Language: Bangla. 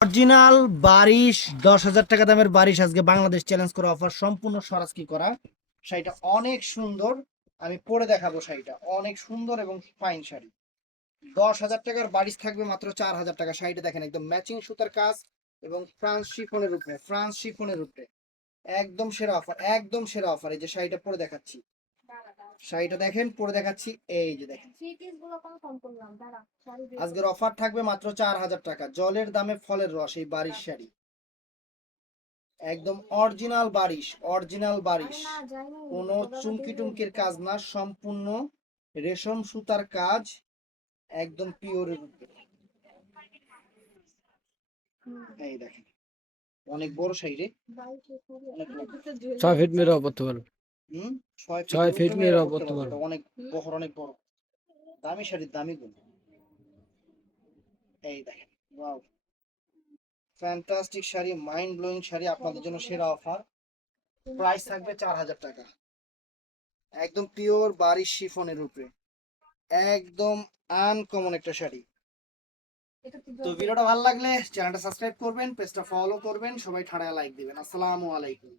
অরিজিনাল বারিশ 10,000 টাকা দামের বারিশ আজকে বাংলাদেশ চ্যালেঞ্জ করে অফার সম্পূর্ণ স্বরাজকি করা। শাড়িটা অনেক সুন্দর, আমি পরে দেখাবো। শাড়িটা অনেক সুন্দর এবং ফাইন শাড়ি। 10,000 টাকার বারিশ থাকবে মাত্র 4,000 টাকা। শাড়িটা দেখেন একদম ম্যাচিং সুতার কাজ এবং ফ্রান্স শিফনের উপরে একদম সেরা অফার, একদম সেরা অফার। এই যে শাড়িটা পরে দেখাচ্ছি, শাড়িটা দেখেন পরে দেখাচ্ছি। এই যে দেখেন আজকের অফার থাকবে মাত্র 4,000 টাকা। জলের দামে ফলের রস, এই বারিশ শাড়ি একদম অরিজিনাল বারিশ, অরিজিনাল বারিশ, কোনো চুমকি টুমকির কাজ না, সম্পূর্ণ রেশম সুতার কাজ, একদম পিওরের উপরে। এই দেখেন অনেক বড় শাড়ি রে, অনেক বড়। 6 ফিট মেরা বর্তমান। হুম, 6 6 ফিটের ফিট উপরে মেয়েরা মেরা পড়তে পারবে। বর্তমান। এটা অনেক বহর, অনেক বড় দামি শাড়ির দামি গুণ। এই দেখেন wow, fantastic sari, mind blowing sari, আপনাদের জন্য সেরা অফার। প্রাইস থাকবে 4,000 টাকা। একদম পিওর বারিশ শিফনের উপরে, একদম আনকমন একটা শাড়ি। তো ভিডিওটা ভালো লাগলে চ্যানেলটা সাবস্ক্রাইব করবেন, পেজটা ফলো করবেন, সবাই ঠাড়া লাইক দিবেন। আসসালামু আলাইকুম।